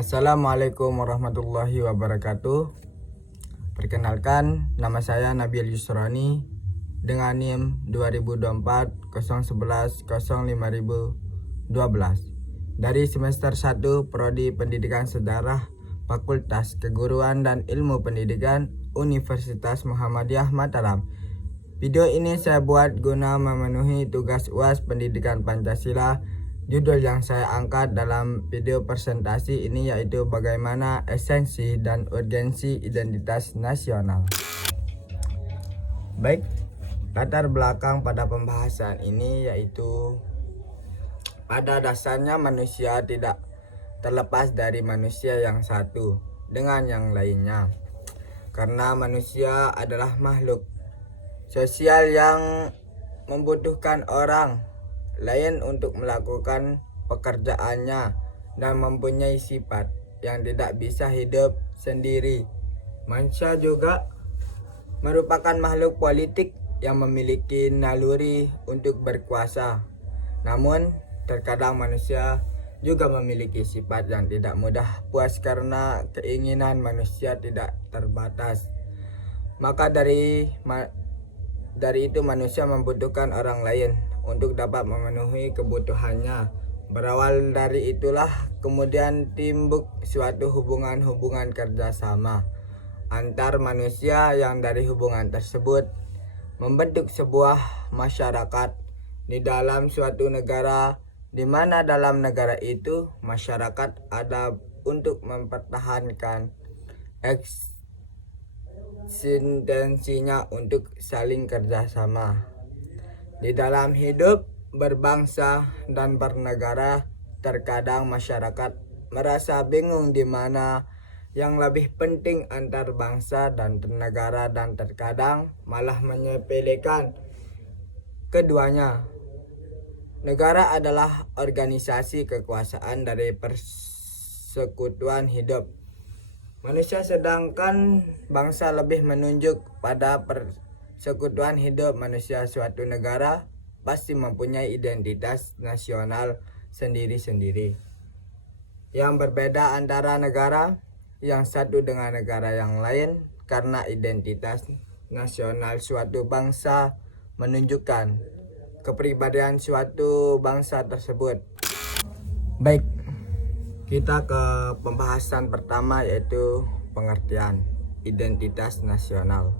Assalamualaikum warahmatullahi wabarakatuh. Perkenalkan, nama saya Nabil Yusrani dengan NIM 2024 011 05012 dari semester 1 Prodi Pendidikan Sejarah Fakultas Keguruan dan Ilmu Pendidikan Universitas Muhammadiyah Mataram. Video ini saya buat guna memenuhi tugas UAS Pendidikan Pancasila. Judul yang saya angkat dalam video presentasi ini yaitu bagaimana esensi dan urgensi identitas nasional. Baik, latar belakang pada pembahasan ini yaitu pada dasarnya manusia tidak terlepas dari manusia yang satu dengan yang lainnya. Karena manusia adalah makhluk sosial yang membutuhkan orang lain untuk melakukan pekerjaannya dan mempunyai sifat yang tidak bisa hidup sendiri. Manusia juga merupakan makhluk politik yang memiliki naluri untuk berkuasa. Namun, terkadang manusia juga memiliki sifat yang tidak mudah puas karena keinginan manusia tidak terbatas. Maka dari itu manusia membutuhkan orang lain untuk dapat memenuhi kebutuhannya. Berawal dari itulah kemudian timbul suatu hubungan kerjasama antar manusia yang dari hubungan tersebut membentuk sebuah masyarakat di dalam suatu negara, di mana dalam negara itu masyarakat ada untuk mempertahankan eksistensinya untuk saling kerjasama. Di dalam hidup berbangsa dan bernegara, terkadang masyarakat merasa bingung di mana yang lebih penting antar bangsa dan negara, dan terkadang malah menyepelekan keduanya. Negara adalah organisasi kekuasaan dari persekutuan hidup manusia, sedangkan bangsa lebih menunjuk pada persekutuan hidup manusia. Suatu negara pasti mempunyai identitas nasional sendiri-sendiri yang berbeda antara negara yang satu dengan negara yang lain, karena identitas nasional suatu bangsa menunjukkan kepribadian suatu bangsa tersebut. Baik, kita ke pembahasan pertama yaitu pengertian identitas nasional.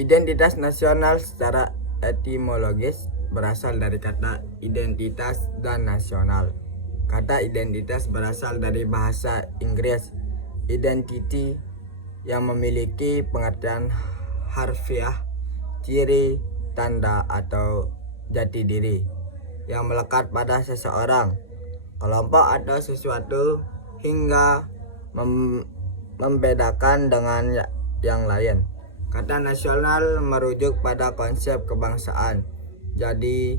Identitas nasional secara etimologis berasal dari kata identitas dan nasional. Kata identitas berasal dari bahasa Inggris identity yang memiliki pengertian harfiah, ciri, tanda atau jati diri yang melekat pada seseorang, kelompok atau sesuatu hingga membedakan dengan yang lain. Kata nasional merujuk pada konsep kebangsaan. Jadi,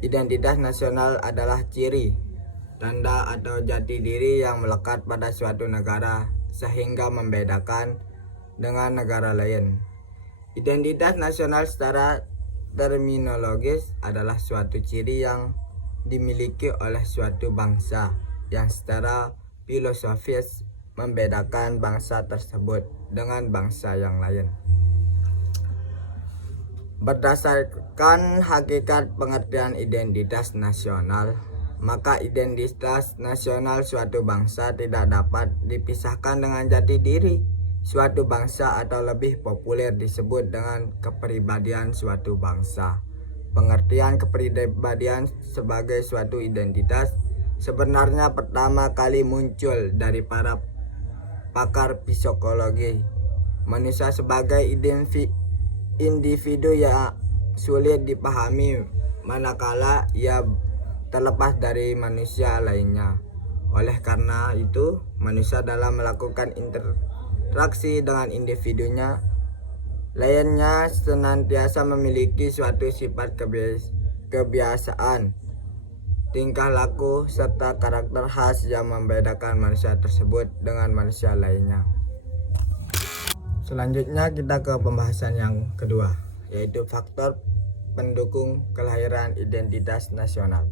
identitas nasional adalah ciri, tanda atau jati diri yang melekat pada suatu negara sehingga membedakan dengan negara lain. Identitas nasional secara terminologis adalah suatu ciri yang dimiliki oleh suatu bangsa yang secara filosofis membedakan bangsa tersebut dengan bangsa yang lain. Berdasarkan hakikat pengertian identitas nasional, maka identitas nasional suatu bangsa tidak dapat dipisahkan dengan jati diri suatu bangsa, atau lebih populer disebut dengan kepribadian suatu bangsa. Pengertian kepribadian sebagai suatu identitas sebenarnya pertama kali muncul dari para pakar psikologi. Manusia sebagai individu yang sulit dipahami manakala ia terlepas dari manusia lainnya. Oleh karena itu, manusia dalam melakukan interaksi dengan individunya lainnya senantiasa memiliki suatu sifat kebiasaan, tingkah laku, serta karakter khas yang membedakan manusia tersebut dengan manusia lainnya. Selanjutnya kita ke pembahasan yang kedua, yaitu faktor pendukung kelahiran identitas nasional.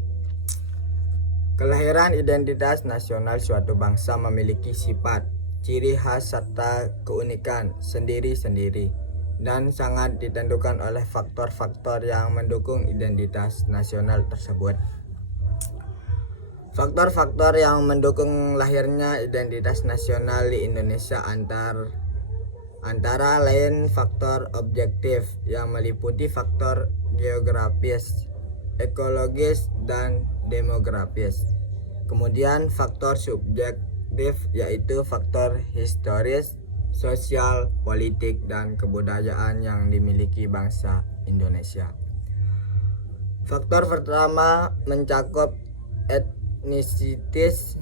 Kelahiran identitas nasional suatu bangsa memiliki sifat, ciri khas serta keunikan sendiri-sendiri dan sangat ditentukan oleh faktor-faktor yang mendukung identitas nasional tersebut. Faktor-faktor yang mendukung lahirnya identitas nasional di Indonesia antara lain faktor objektif yang meliputi faktor geografis, ekologis, dan demografis. Kemudian faktor subjektif yaitu faktor historis, sosial, politik, dan kebudayaan yang dimiliki bangsa Indonesia. Faktor pertama mencakup etnisitas,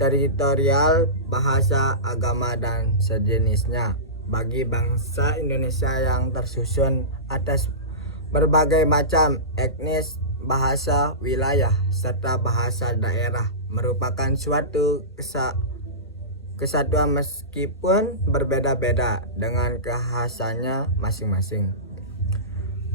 teritorial, bahasa, agama, dan sejenisnya. Bagi bangsa Indonesia yang tersusun atas berbagai macam etnis, bahasa, wilayah, serta bahasa daerah merupakan suatu kesatuan meskipun berbeda-beda dengan kekhasannya masing-masing.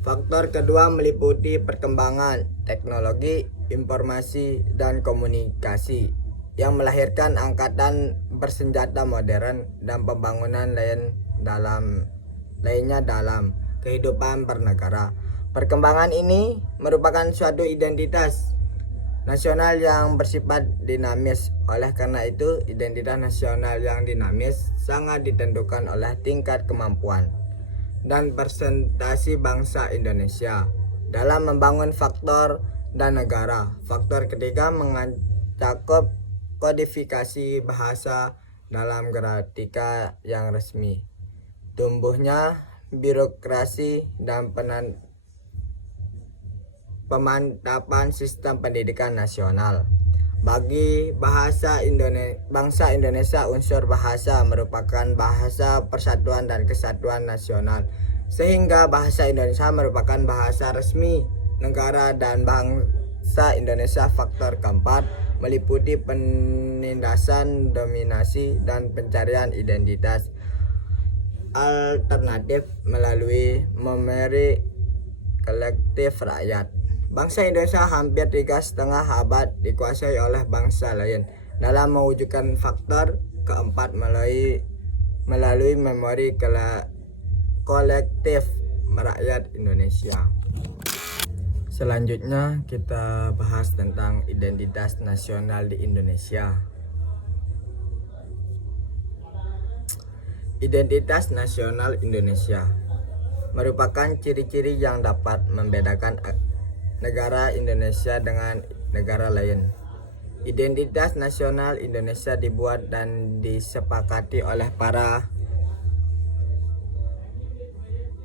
Faktor kedua meliputi perkembangan teknologi, informasi, dan komunikasi yang melahirkan angkatan bersenjata modern dan pembangunan lainnya dalam kehidupan bernegara. Perkembangan ini merupakan suatu identitas nasional yang bersifat dinamis. Oleh karena itu, identitas nasional yang dinamis sangat ditentukan oleh tingkat kemampuan dan presentasi bangsa Indonesia dalam membangun faktor dan negara. Faktor ketiga mencakup kodifikasi bahasa dalam gramatika yang resmi, tumbuhnya birokrasi, dan pemantapan sistem pendidikan nasional. Bagi bangsa Indonesia, unsur bahasa merupakan bahasa persatuan dan kesatuan nasional, sehingga bahasa Indonesia merupakan bahasa resmi negara dan bangsa Indonesia. Faktor keempat meliputi penindasan dominasi dan pencarian identitas alternatif melalui memori kolektif rakyat. Bangsa Indonesia hampir 3,5 abad dikuasai oleh bangsa lain. Dalam mewujudkan faktor keempat melalui memori kolektif rakyat Indonesia. Selanjutnya kita bahas tentang identitas nasional di Indonesia. Identitas nasional Indonesia merupakan ciri-ciri yang dapat membedakan negara Indonesia dengan negara lain. Identitas nasional Indonesia dibuat dan disepakati oleh para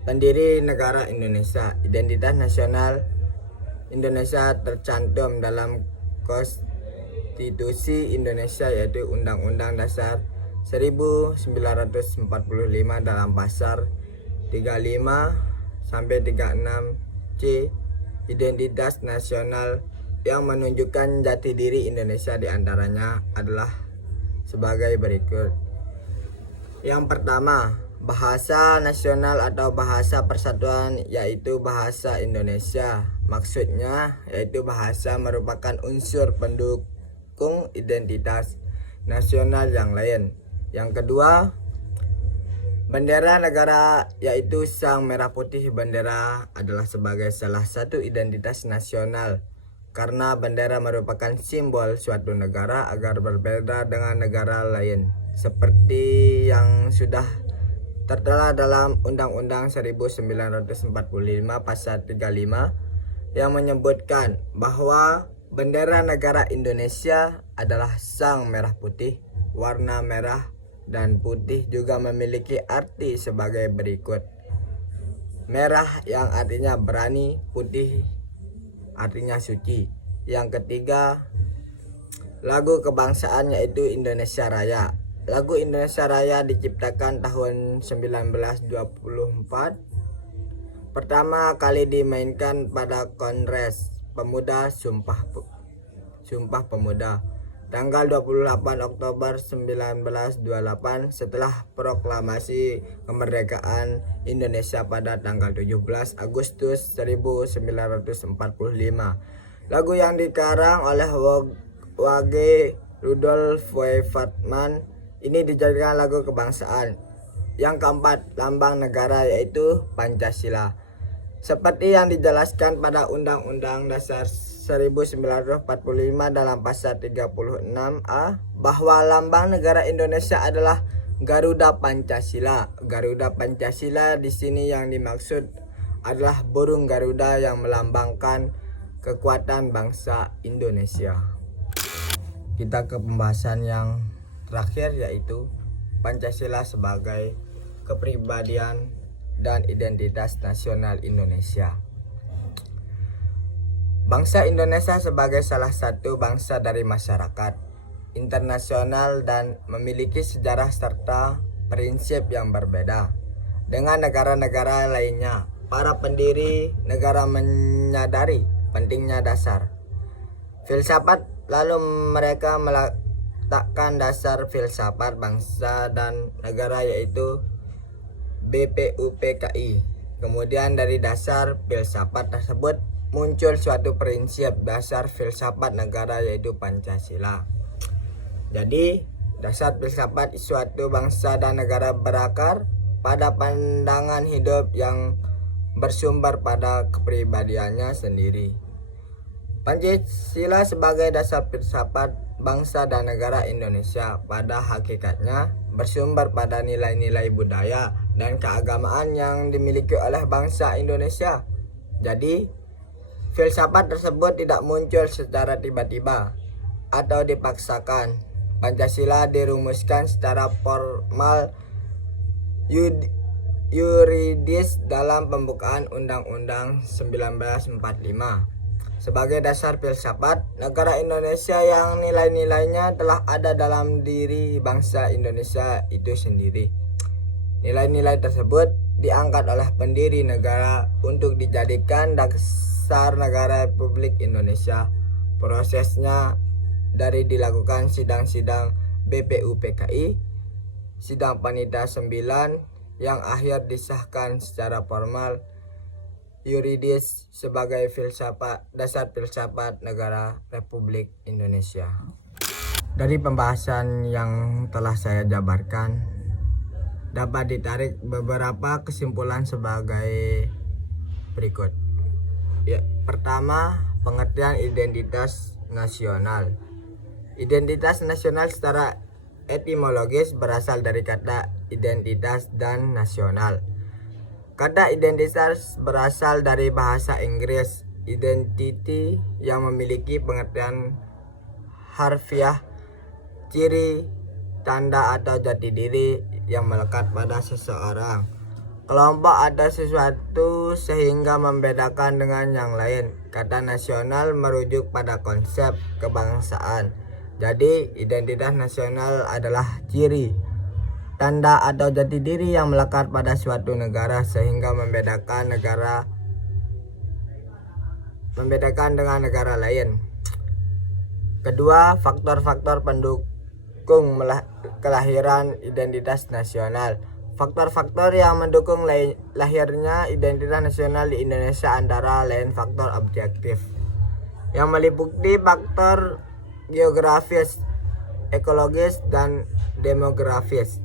pendiri negara Indonesia. Identitas nasional Indonesia tercantum dalam Konstitusi Indonesia, yaitu Undang-Undang Dasar 1945 dalam pasal 35 sampai 36C. Identitas nasional yang menunjukkan jati diri Indonesia diantaranya adalah sebagai berikut. Yang pertama, bahasa nasional atau bahasa persatuan, yaitu bahasa Indonesia. Maksudnya yaitu bahasa merupakan unsur pendukung identitas nasional yang lain. Yang kedua, bendera negara, yaitu sang merah putih. Bendera adalah sebagai salah satu identitas nasional karena bendera merupakan simbol suatu negara agar berbeda dengan negara lain, seperti yang sudah tertera dalam Undang-Undang 1945 pasal 35 yang menyebutkan bahwa bendera negara Indonesia adalah sang merah putih. Warna merah dan putih juga memiliki arti sebagai berikut. Merah yang artinya berani, putih artinya suci. Yang ketiga, lagu kebangsaan yaitu Indonesia Raya. Lagu Indonesia Raya diciptakan tahun 1924. Pertama kali dimainkan pada Kongres Pemuda Sumpah Pemuda tanggal 28 Oktober 1928 setelah proklamasi kemerdekaan Indonesia pada tanggal 17 Agustus 1945. Lagu yang dikarang oleh Wage Rudolf Weifatman ini dijadikan lagu kebangsaan. Yang keempat, lambang negara yaitu Pancasila. Seperti yang dijelaskan pada Undang-Undang Dasar 1945 dalam pasal 36A bahwa lambang negara Indonesia adalah Garuda Pancasila. Garuda Pancasila di sini yang dimaksud adalah burung Garuda yang melambangkan kekuatan bangsa Indonesia. Kita ke pembahasan yang terakhir yaitu Pancasila sebagai kepribadian dan identitas nasional Indonesia. Bangsa Indonesia sebagai salah satu bangsa dari masyarakat internasional dan memiliki sejarah serta prinsip yang berbeda dengan negara-negara lainnya. Para pendiri negara menyadari pentingnya dasar filsafat, lalu mereka meletakkan dasar filsafat bangsa dan negara yaitu BPUPKI. Kemudian dari dasar filsafat tersebut muncul suatu prinsip dasar filsafat negara yaitu Pancasila. Jadi dasar filsafat suatu bangsa dan negara berakar pada pandangan hidup yang bersumber pada kepribadiannya sendiri. Pancasila sebagai dasar filsafat bangsa dan negara Indonesia pada hakikatnya bersumber pada nilai-nilai budaya dan keagamaan yang dimiliki oleh bangsa Indonesia. Jadi, filsafat tersebut tidak muncul secara tiba-tiba atau dipaksakan. Pancasila dirumuskan secara formal yuridis dalam pembukaan Undang-Undang 1945. Sebagai dasar filsafat negara Indonesia yang nilai-nilainya telah ada dalam diri bangsa Indonesia itu sendiri. Nilai-nilai tersebut diangkat oleh pendiri negara untuk dijadikan dasar negara Republik Indonesia. Prosesnya dari dilakukan sidang-sidang BPUPKI, sidang Panitia 9 yang akhir disahkan secara formal yuridis sebagai dasar filsafat negara Republik Indonesia. Dari pembahasan yang telah saya jabarkan, dapat ditarik beberapa kesimpulan sebagai berikut. Ya, pertama, pengertian identitas nasional. Identitas nasional secara etimologis berasal dari kata identitas dan nasional. Kata identitas berasal dari bahasa Inggris identity yang memiliki pengertian harfiah, ciri, tanda atau jati diri yang melekat pada seseorang, kelompok atau sesuatu sehingga membedakan dengan yang lain. Kata nasional merujuk pada konsep kebangsaan. Jadi identitas nasional adalah ciri, tanda atau jati diri yang melekat pada suatu negara sehingga membedakan dengan negara lain. Kedua, faktor-faktor pendukung kelahiran identitas nasional. Faktor-faktor yang mendukung lahirnya identitas nasional di Indonesia antara lain faktor objektif yang meliputi faktor geografis, ekologis, dan demografis.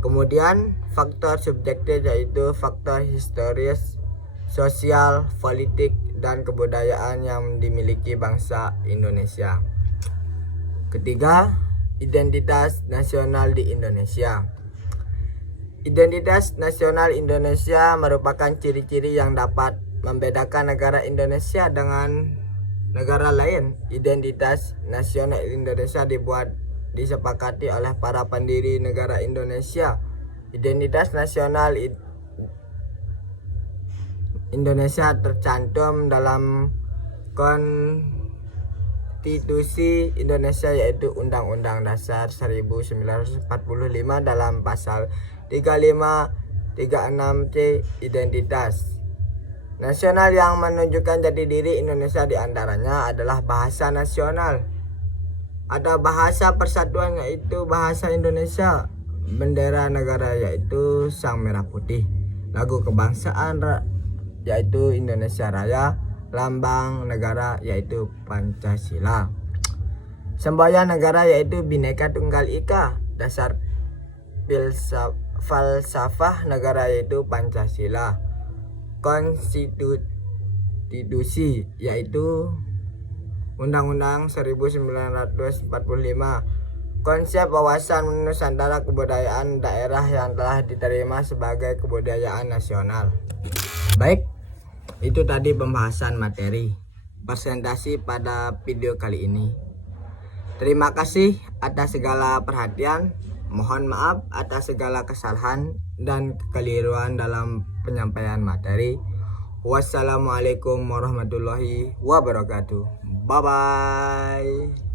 Kemudian faktor subjektif yaitu faktor historis, sosial, politik, dan kebudayaan yang dimiliki bangsa Indonesia. Ketiga, identitas nasional di Indonesia. Identitas nasional Indonesia merupakan ciri-ciri yang dapat membedakan negara Indonesia dengan negara lain. Identitas nasional Indonesia disepakati oleh para pendiri negara Indonesia. Identitas nasional Indonesia tercantum dalam Konstitusi Indonesia yaitu Undang-Undang Dasar 1945 dalam pasal 35, 36C. Identitas nasional yang menunjukkan jati diri Indonesia diantaranya adalah bahasa nasional, Ada bahasa persatuan yaitu bahasa Indonesia. Bendera negara yaitu sang merah putih. Lagu kebangsaan yaitu Indonesia Raya. Lambang negara yaitu Pancasila. Semboyan negara yaitu Bhinneka Tunggal Ika. Dasar falsafah negara yaitu Pancasila. Konstitusi yaitu Undang-Undang 1945. Konsep wawasan Nusantara kebudayaan daerah yang telah diterima sebagai kebudayaan nasional. Baik, itu tadi pembahasan materi presentasi pada video kali ini. Terima kasih atas segala perhatian. Mohon maaf atas segala kesalahan dan kekeliruan dalam penyampaian materi. Wassalamualaikum warahmatullahi wabarakatuh. Bye bye.